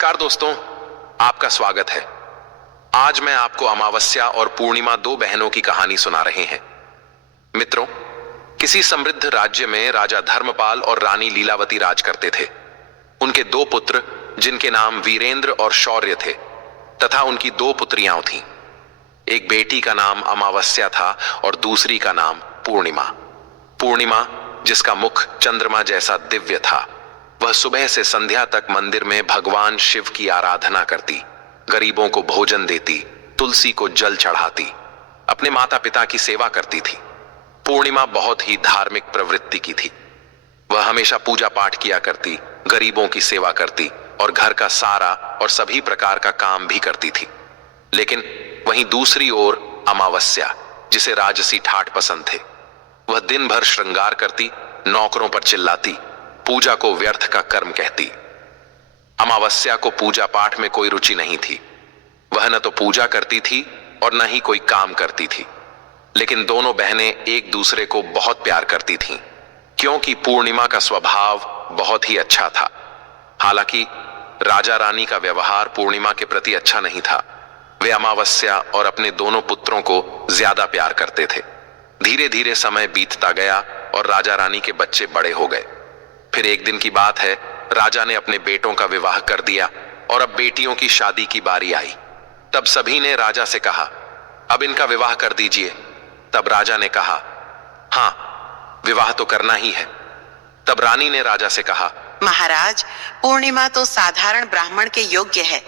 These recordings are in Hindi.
नमस्कार दोस्तों, आपका स्वागत है। आज मैं आपको अमावस्या और पूर्णिमा, दो बहनों की कहानी सुना रहे हैं। मित्रों, किसी समृद्ध राज्य में राजा धर्मपाल और रानी लीलावती राज करते थे। उनके दो पुत्र, जिनके नाम वीरेंद्र और शौर्य थे, तथा उनकी दो पुत्रियां थीं। एक बेटी का नाम अमावस्या था और दूसरी का नाम पूर्णिमा। पूर्णिमा, जिसका मुख चंद्रमा जैसा दिव्य था, वह सुबह से संध्या तक मंदिर में भगवान शिव की आराधना करती, गरीबों को भोजन देती, तुलसी को जल चढ़ाती, अपने माता पिता की सेवा करती थी। पूर्णिमा बहुत ही धार्मिक प्रवृत्ति की थी। वह हमेशा पूजा पाठ किया करती, गरीबों की सेवा करती और घर का सारा और सभी प्रकार का काम भी करती थी। लेकिन वहीं दूसरी ओर अमावस्या, जिसे राजसी ठाठ पसंद थे, वह दिन भर श्रृंगार करती, नौकरों पर चिल्लाती, पूजा को व्यर्थ का कर्म कहती। अमावस्या को पूजा पाठ में कोई रुचि नहीं थी। वह न तो पूजा करती थी और न ही कोई काम करती थी। लेकिन दोनों बहनें एक दूसरे को बहुत प्यार करती थीं, क्योंकि पूर्णिमा का स्वभाव बहुत ही अच्छा था। हालांकि राजा रानी का व्यवहार पूर्णिमा के प्रति अच्छा नहीं था। वे अमावस्या और अपने दोनों पुत्रों को ज्यादा प्यार करते थे। धीरे धीरे समय बीतता गया और राजा रानी के बच्चे बड़े हो गए। फिर एक दिन की बात है, राजा ने अपने बेटों का विवाह कर दिया और अब बेटियों की शादी की बारी आई। तब सभी ने राजा से कहा, अब इनका विवाह कर दीजिए। तब राजा ने कहा, हाँ, विवाह तो करना ही है। तब रानी ने राजा से कहा, महाराज, पूर्णिमा तो साधारण ब्राह्मण के योग्य है,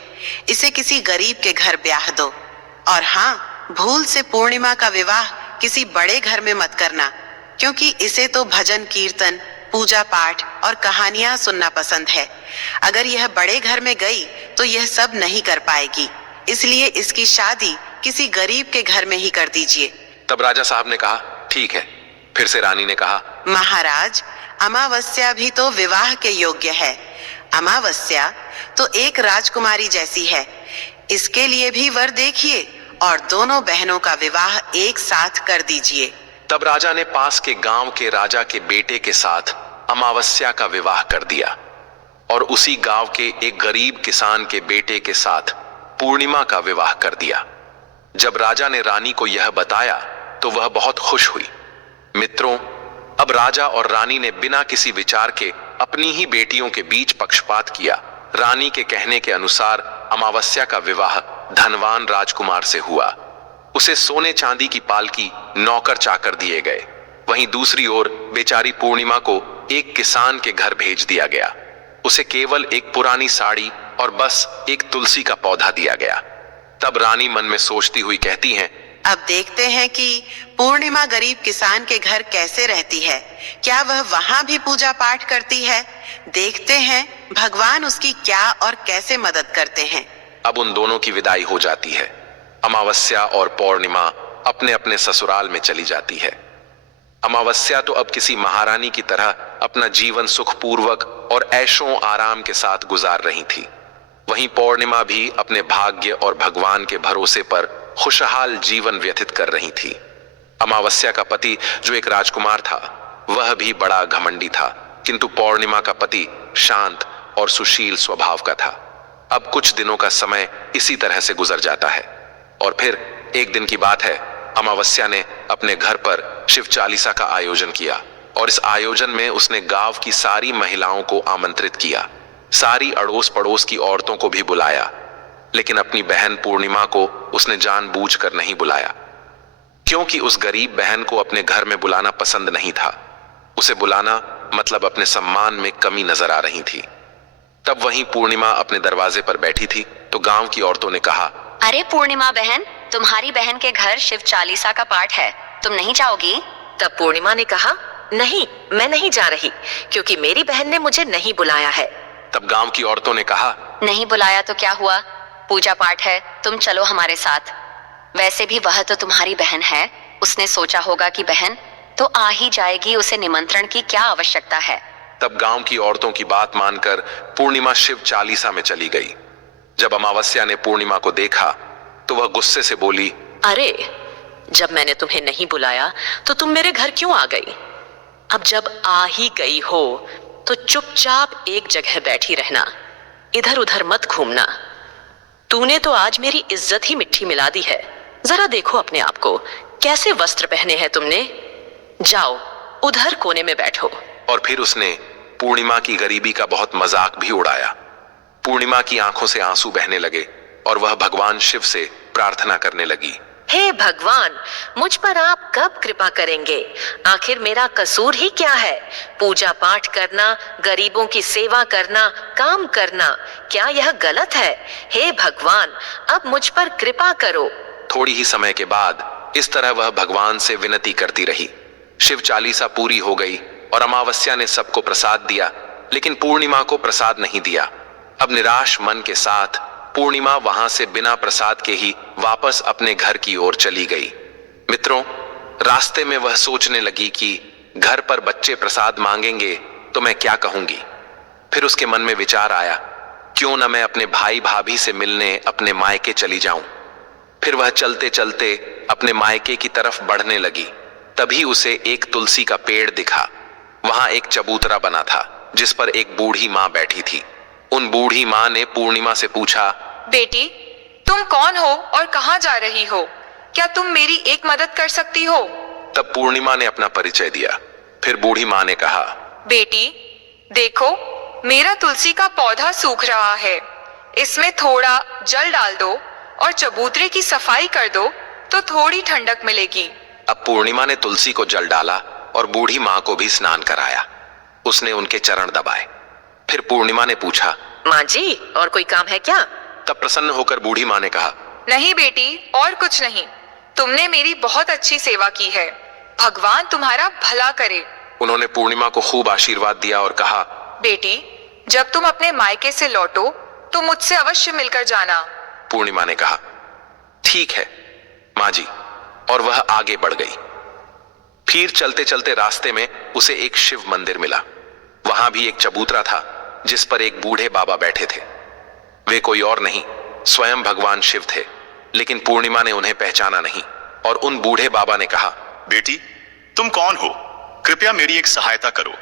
इसे किसी गरीब के घर ब्याह दो। और हाँ, भूल से पूर्णिमा का विवाह किसी बड़े घर में मत करना, क्योंकि इसे तो भजन कीर्तन, पूजा पाठ और कहानियां सुनना पसंद है। अगर यह बड़े घर में गई तो यह सब नहीं कर पाएगी, इसलिए इसकी शादी किसी गरीब के घर में ही कर दीजिए। तब राजा साहब ने कहा, ठीक है। फिर से रानी ने कहा, महाराज, अमावस्या भी तो विवाह के योग्य है। अमावस्या तो एक राजकुमारी जैसी है, इसके लिए भी वर देखिए और दोनों बहनों का विवाह एक साथ कर दीजिए। तब राजा ने पास के गांव के राजा के बेटे के साथ अमावस्या का विवाह कर दिया और उसी गांव के एक गरीब किसान के बेटे के साथ पूर्णिमा का विवाह कर दिया। जब राजा ने रानी को यह बताया तो वह बहुत खुश हुई। मित्रों, अब राजा और रानी ने बिना किसी विचार के अपनी ही बेटियों के बीच पक्षपात किया। रानी के कहने के अनुसार अमावस्या का विवाह धनवान राजकुमार से हुआ। उसे सोने चांदी की पालकी, नौकर चाकर दिए गए। वहीं दूसरी ओर बेचारी पूर्णिमा को एक किसान के घर भेज दिया गया। उसे केवल एक पुरानी साड़ी और बस एक तुलसी का पौधा दिया गया। तब रानी मन में सोचती हुई कहती हैं, अब देखते हैं कि पूर्णिमा गरीब किसान के घर कैसे रहती है। क्या वह वहां भी पूजा पाठ करती है? देखते हैं भगवान उसकी क्या और कैसे मदद करते हैं। अब उन दोनों की विदाई हो जाती है। अमावस्या और पूर्णिमा अपने अपने ससुराल में चली जाती है। अमावस्या तो अब किसी महारानी की तरह अपना जीवन सुखपूर्वक और ऐशों आराम के साथ गुजार रही थी। वहीं पूर्णिमा भी अपने भाग्य और भगवान के भरोसे पर खुशहाल जीवन व्यतीत कर रही थी। अमावस्या का पति, जो एक राजकुमार था, वह भी बड़ा घमंडी था, किंतु पूर्णिमा का पति शांत और सुशील स्वभाव का था। अब कुछ दिनों का समय इसी तरह से गुजर जाता है और फिर एक दिन की बात है, अमावस्या ने अपने घर पर शिव चालीसा का आयोजन किया और इस आयोजन में उसने गांव की सारी महिलाओं को आमंत्रित किया। सारी अड़ोस पड़ोस की औरतों को भी बुलाया, लेकिन अपनी बहन पूर्णिमा को उसने जानबूझकर नहीं बुलाया, क्योंकि उस गरीब बहन को अपने घर में बुलाना पसंद नहीं था। उसे बुलाना मतलब अपने सम्मान में कमी नजर आ रही थी। तब वहीं पूर्णिमा अपने दरवाजे पर बैठी थी तो गांव की औरतों ने कहा, अरे पूर्णिमा बहन, तुम्हारी बहन के घर शिव चालीसा का पाठ है, तुम नहीं जाओगी? तब पूर्णिमा ने कहा, नहीं, मैं नहीं जा रही, क्योंकि मेरी बहन ने मुझे नहीं बुलाया है। तब गांव की औरतों ने कहा, नहीं बुलाया तो क्या हुआ, पूजा पाठ है, तुम चलो हमारे साथ। वैसे भी वह तो तुम्हारी बहन है, उसने सोचा होगा कि बहन तो आ ही जाएगी, उसे निमंत्रण की क्या आवश्यकता है। तब गांव की औरतों की बात मानकर पूर्णिमा शिव चालीसा में चली गई। जब अमावस्या ने पूर्णिमा को देखा तो वह गुस्से से बोली, अरे, जब मैंने तुम्हें नहीं बुलाया तो तुम मेरे घर क्यों आ गई? अब जब आ ही गई हो तो चुपचाप एक जगह बैठी रहना। इधर उधर मत घूमना। तूने तो आज मेरी इज्जत ही मिट्टी मिला दी है। जरा देखो अपने आप को, कैसे वस्त्र पहने हैं तुमने। जाओ उधर कोने में बैठो। और फिर उसने पूर्णिमा की गरीबी का बहुत मजाक भी उड़ाया। पूर्णिमा की आंखों से आंसू बहने लगे और वह भगवान शिव से प्रार्थना करने लगी। हे भगवान, मुझ पर आप कब कृपा करेंगे? आखिर मेरा कसूर ही क्या है? पूजा पाठ करना, गरीबों की सेवा करना, काम करना, क्या यह गलत है? हे भगवान, अब मुझ पर कृपा करो। थोड़ी ही समय के बाद इस तरह वह भगवान से विनती करती रही। शिव चालीसा पूरी हो गई और अमावस्या ने सबको प्रसाद दिया, लेकिन पूर्णिमा को प्रसाद नहीं दिया। अब निराश मन के साथ पूर्णिमा वहां से बिना प्रसाद के ही वापस अपने घर की ओर चली गई। मित्रों, रास्ते में वह सोचने लगी कि घर पर बच्चे प्रसाद मांगेंगे तो मैं क्या कहूंगी। फिर उसके मन में विचार आया, क्यों न मैं अपने भाई भाभी से मिलने अपने मायके चली जाऊं। फिर वह चलते चलते अपने मायके की तरफ बढ़ने लगी। तभी उसे एक तुलसी का पेड़ दिखा। वहां एक चबूतरा बना था जिस पर एक बूढ़ी मां बैठी थी। उन बूढ़ी मां ने पूर्णिमा से पूछा, बेटी, तुम कौन हो और कहाँ जा रही हो? क्या तुम मेरी एक मदद कर सकती हो? तब पूर्णिमा ने अपना परिचय दिया। फिर बूढ़ी मां ने कहा, बेटी, देखो, मेरा तुलसी का पौधा सूख रहा है। इसमें थोड़ा जल डाल दो और चबूतरे की सफाई कर दो तो थोड़ी ठंडक मिलेगी। अब पूर्णिमा ने तुलसी को जल डाला और बूढ़ी मां को भी स्नान कराया। उसने उनके चरण दबाए। फिर पूर्णिमा ने पूछा, माँ जी, और कोई काम है क्या? तब प्रसन्न होकर बूढ़ी मां ने कहा, नहीं बेटी, और कुछ नहीं। तुमने मेरी बहुत अच्छी सेवा की है। भगवान तुम्हारा भला करे। उन्होंने पूर्णिमा को खूब आशीर्वाद दिया और कहा, बेटी, जब तुम अपने मायके से लौटो तो मुझसे अवश्य मिलकर जाना। पूर्णिमा ने कहा, ठीक है मां जी, और वह आगे बढ़ गई। फिर चलते चलते रास्ते में उसे एक शिव मंदिर मिला। वहां भी एक चबूतरा था जिस पर एक बूढ़े बाबा बैठे थे। वे कोई और नहीं, स्वयं भगवान शिव थे। लेकिन पूर्णिमा ने उन्हें पहचाना नहीं और उन बूढ़े बाबा ने कहा, बेटी, तुम कौन हो? कृपया मेरी एक सहायता करो,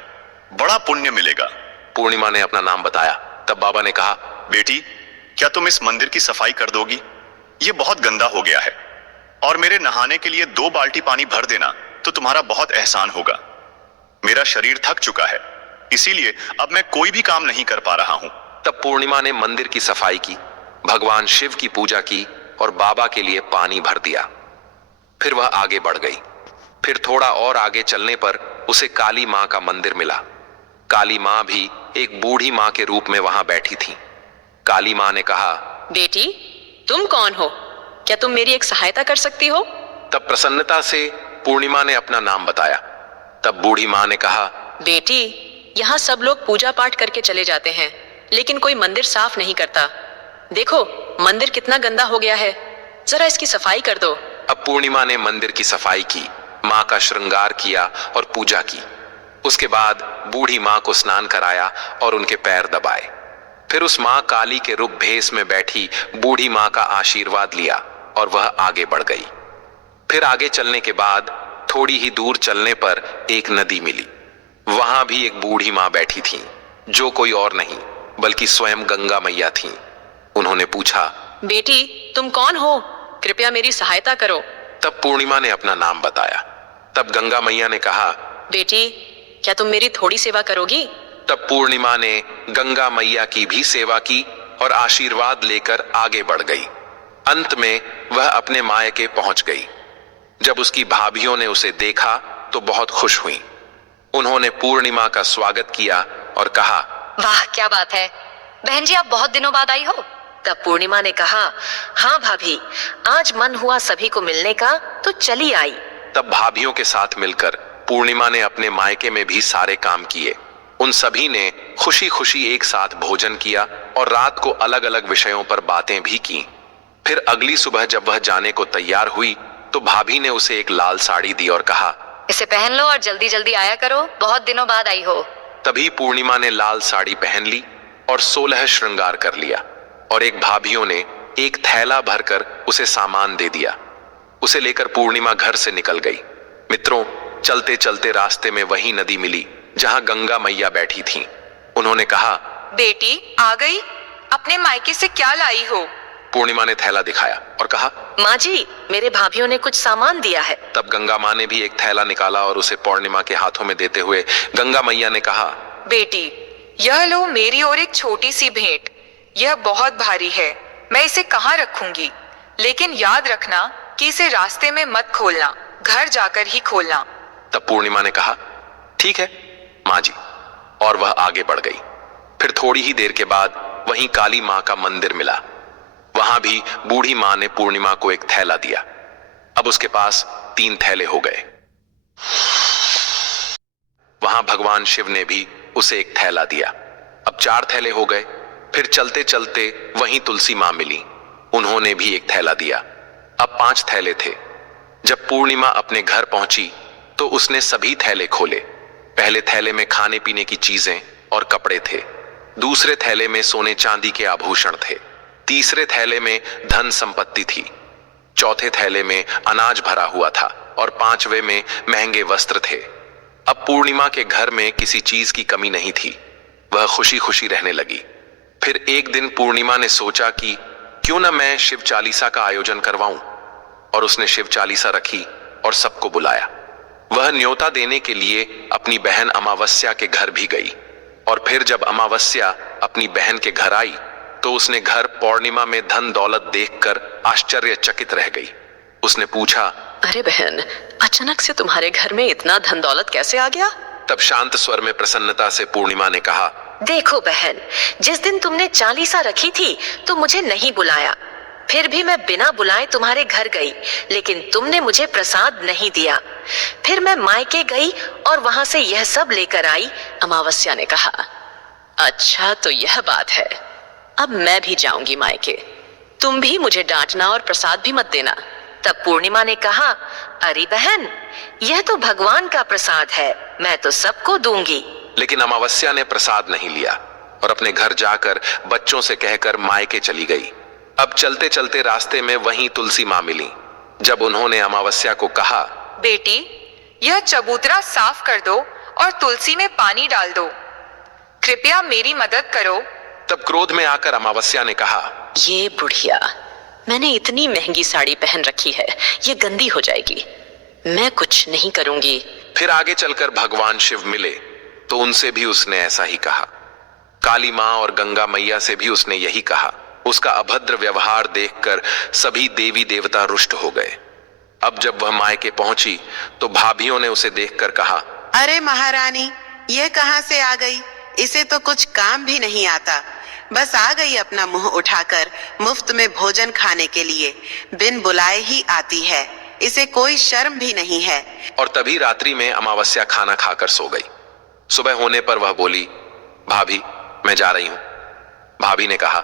बड़ा पुण्य मिलेगा। पूर्णिमा ने अपना नाम बताया। तब बाबा ने कहा, बेटी, क्या तुम इस मंदिर की सफाई कर दोगी? ये बहुत गंदा हो गया है। और मेरे नहाने के लिए 2 बाल्टी पानी भर देना तो तुम्हारा बहुत एहसान होगा। मेरा शरीर थक चुका है, इसीलिए अब मैं कोई भी काम नहीं कर पा रहा हूं। तब पूर्णिमा ने मंदिर की सफाई की, भगवान शिव की पूजा की और बाबा के लिए पानी भर दिया। फिर वह आगे बढ़ गई। फिर थोड़ा और आगे चलने पर उसे काली मां का मंदिर मिला। काली मां भी एक बूढ़ी मां के रूप में वहां बैठी थी। काली मां ने कहा, बेटी, तुम कौन हो? क्या तुम मेरी एक सहायता कर सकती हो? तब प्रसन्नता से पूर्णिमा ने अपना नाम बताया। तब बूढ़ी मां ने कहा, बेटी, यहाँ सब लोग पूजा पाठ करके चले जाते हैं, लेकिन कोई मंदिर साफ नहीं करता। देखो, मंदिर कितना गंदा हो गया है। जरा इसकी सफाई कर दो। अब पूर्णिमा ने मंदिर की सफाई की, मां का श्रृंगार किया और पूजा की। उसके बाद बूढ़ी मां को स्नान कराया और उनके पैर दबाए। फिर उस मां काली के रूप भेष में बैठी बूढ़ी मां का आशीर्वाद लिया और वह आगे बढ़ गई। फिर आगे चलने के बाद थोड़ी ही दूर चलने पर एक नदी मिली। वहां भी एक बूढ़ी मां बैठी थी, जो कोई और नहीं बल्कि स्वयं गंगा मैया थीं। उन्होंने पूछा, बेटी, तुम कौन हो? कृपया मेरी सहायता करो। तब पूर्णिमा ने अपना नाम बताया। तब गंगा मैया ने कहा, बेटी, क्या तुम मेरी थोड़ी सेवा करोगी? तब पूर्णिमा ने गंगा मैया की भी सेवा की और आशीर्वाद लेकर आगे बढ़ गई। अंत में वह अपने मायके पहुंच गई। जब उसकी भाभियों ने उसे देखा तो बहुत खुश हुई। उन्होंने पूर्णिमा का स्वागत किया और कहा, वाह, क्या बात है बहन जी, आप बहुत दिनों बाद आई हो। तब पूर्णिमा ने कहा, हाँ भाभी, आज मन हुआ सभी को मिलने का तो चली आई। तब भाभियों के साथ मिलकर पूर्णिमा ने अपने मायके में भी सारे काम किए। उन सभी ने खुशी खुशी एक साथ भोजन किया और रात को अलग अलग विषयों पर बातें भी की। फिर अगली सुबह जब वह जाने को तैयार हुई तो भाभी ने उसे एक लाल साड़ी दी और कहा, इसे पहन लो और जल्दी जल्दी आया करो, बहुत दिनों बाद आई हो। तभी पूर्णिमा ने लाल साड़ी पहन ली और 16 श्रृंगार कर लिया और एक भाभियों ने एक थैला भरकर उसे सामान दे दिया। उसे लेकर पूर्णिमा घर से निकल गई। मित्रों, चलते चलते रास्ते में वही नदी मिली जहां गंगा मैया बैठी थीं। उन्होंने कहा, बेटी, आ गई? अपने मायके से क्या लाई हो? पूर्णिमा ने थैला दिखाया और कहा। माँ जी, मेरे भाभीियों ने कुछ सामान दिया है। तब गंगा माँ ने भी एक थैला निकाला और उसे पूर्णिमा के हाथों में देते हुए गंगा मैया ने कहा, बेटी, यह लो मेरी और एक छोटी सी भेंट। यह बहुत भारी है, मैं इसे कहाँ रखूंगी? लेकिन याद रखना कि इसे रास्ते में मत खोलना, घर जाकर ही खोलना। तब पूर्णिमा ने कहा, ठीक है माँ जी, और वह आगे बढ़ गई। फिर थोड़ी ही देर के बाद वहीं काली माँ का मंदिर मिला। वहां भी बूढ़ी माँ ने पूर्णिमा को एक थैला दिया। अब उसके पास 3 थैले हो गए। वहां भगवान शिव ने भी उसे एक थैला दिया। अब 4 थैले हो गए। फिर चलते चलते वहीं तुलसी माँ मिली, उन्होंने भी एक थैला दिया। अब 5 थैले थे। जब पूर्णिमा अपने घर पहुंची तो उसने सभी थैले खोले। पहले थैले में खाने पीने की चीजें और कपड़े थे, दूसरे थैले में सोने चांदी के आभूषण थे, तीसरे थैले में धन संपत्ति थी, चौथे थैले में अनाज भरा हुआ था और 5वें में महंगे वस्त्र थे। अब पूर्णिमा के घर में किसी चीज की कमी नहीं थी। वह खुशी खुशी रहने लगी। फिर एक दिन पूर्णिमा ने सोचा कि क्यों न मैं शिव चालीसा का आयोजन करवाऊं, और उसने शिव चालीसा रखी और सबको बुलाया। वह न्योता देने के लिए अपनी बहन अमावस्या के घर भी गई, और फिर जब अमावस्या अपनी बहन के घर आई तो उसने घर पूर्णिमा में धन दौलत देखकर आश्चर्यचकित रह गई। उसने पूछा, अरे बहन, अचानक से तुम्हारे घर में इतना धन दौलत कैसे आ गया? तब शांत स्वर में प्रसन्नता से पूर्णिमा ने कहा, देखो बहन, जिस दिन तुमने चालीसा रखी थी तो मुझे नहीं बुलाया, फिर भी मैं बिना बुलाए तुम्हारे घर गई, लेकिन तुमने मुझे प्रसाद नहीं दिया। फिर मैं मायके गई और वहां से यह सब लेकर आई। अमावस्या ने कहा, अच्छा तो यह बात है, अब मैं भी जाऊंगी मायके, तुम भी मुझे डांटना और प्रसाद भी मत देना। तब पूर्णिमा ने कहा, अरे बहन, यह तो भगवान का प्रसाद है, मैं तो सबको दूंगी। लेकिन अमावस्या ने प्रसाद नहीं लिया और अपने घर जाकर बच्चों से कहकर मायके चली गई। अब चलते चलते रास्ते में वहीं तुलसी माँ मिली। जब उन्होंने अमावस्या को कहा, बेटी, यह चबूतरा साफ कर दो और तुलसी में पानी डाल दो, कृपया मेरी मदद करो। तब क्रोध में आकर अमावस्या ने कहा, ये बुढ़िया, मैंने इतनी महंगी साड़ी पहन रखी है, ये गंदी हो जाएगी, मैं कुछ नहीं करूंगी। फिर आगे चलकर भगवान शिव मिले तो उनसे भी उसने ऐसा ही कहा। काली माँ और गंगा मैया से भी उसने यही कहा। उसका अभद्र व्यवहार देखकर सभी देवी देवता रुष्ट हो गए। अब जब वह मायके पहुंची तो भाभियों ने उसे देखकर कहा, अरे महारानी, ये कहाँ से आ गई? इसे तो कुछ काम भी नहीं आता, बस आ गई अपना मुंह उठाकर मुफ्त में भोजन खाने के लिए, बिन बुलाए ही आती है, इसे कोई शर्म भी नहीं है। और तभी रात्रि में अमावस्या खाना खाकर सो गई। सुबह होने पर वह बोली, भाभी मैं जा रही हूं। भाभी ने कहा,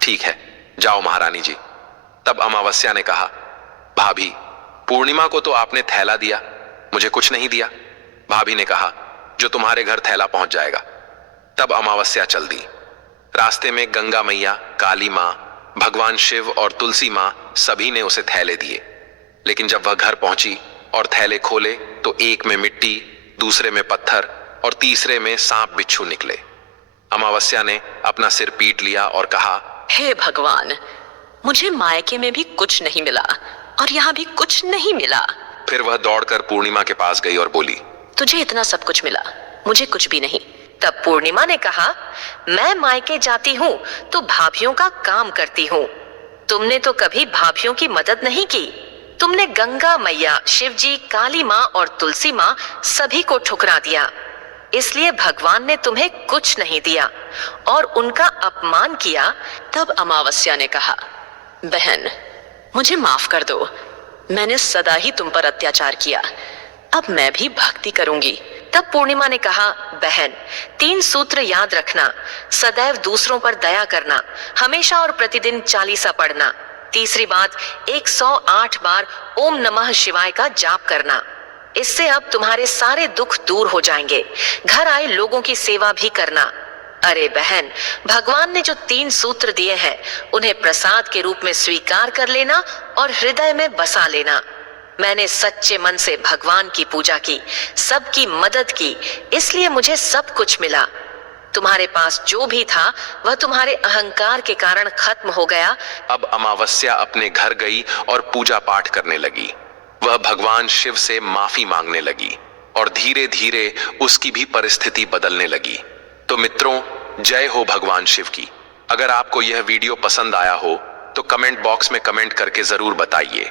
ठीक है, जाओ महारानी जी। तब अमावस्या ने कहा, भाभी, पूर्णिमा को तो आपने थैला दिया, मुझे कुछ नहीं दिया। भाभी ने कहा, जो तुम्हारे घर थैला पहुंच जाएगा। तब अमावस्या चल दी। रास्ते में गंगा मैया, काली माँ, भगवान शिव और तुलसी माँ सभी ने उसे थैले दिए। लेकिन जब वह घर पहुंची और थैले खोले तो एक में मिट्टी, दूसरे में पत्थर और तीसरे में सांप बिच्छू निकले। अमावस्या ने अपना सिर पीट लिया और कहा, हे भगवान, मुझे मायके में भी कुछ नहीं मिला और यहाँ भी कुछ नहीं मिला। फिर वह दौड़कर पूर्णिमा के पास गई और बोली, तुझे इतना सब कुछ मिला, मुझे कुछ भी नहीं। तब पूर्णिमा ने कहा, मैं मायके जाती हूँ तो भाभियों का काम करती हूँ, तुमने तो कभी भाभियों की मदद नहीं की। तुमने गंगा मैया, शिवजी, काली माँ और तुलसी माँ सभी को ठुकरा दिया, इसलिए भगवान ने तुम्हें कुछ नहीं दिया और उनका अपमान किया। तब अमावस्या ने कहा, बहन मुझे माफ कर दो, मैंने सदा ही तुम पर अत्याचार किया, अब मैं भी भक्ति करूंगी। तब पूर्णिमा ने कहा, बहन 3 सूत्र याद रखना, सदैव दूसरों पर दया करना, हमेशा और प्रतिदिन चालीसा पढ़ना। तीसरी बात, 108 बार ओम नमः शिवाय का जाप करना, इससे अब तुम्हारे सारे दुख दूर हो जाएंगे। घर आए लोगों की सेवा भी करना। अरे बहन, भगवान ने जो 3 सूत्र दिए हैं उन्हें प्रसाद के रूप में स्वीकार कर लेना और हृदय में बसा लेना। मैंने सच्चे मन से भगवान की पूजा की, सबकी मदद की, इसलिए मुझे सब कुछ मिला। तुम्हारे पास जो भी था वह तुम्हारे अहंकार के कारण खत्म हो गया। अब अमावस्या अपने घर गई और पूजा पाठ करने लगी। वह भगवान शिव से माफी मांगने लगी और धीरे धीरे उसकी भी परिस्थिति बदलने लगी। तो मित्रों, जय हो भगवान शिव की। अगर आपको यह वीडियो पसंद आया हो तो कमेंट बॉक्स में कमेंट करके जरूर बताइए।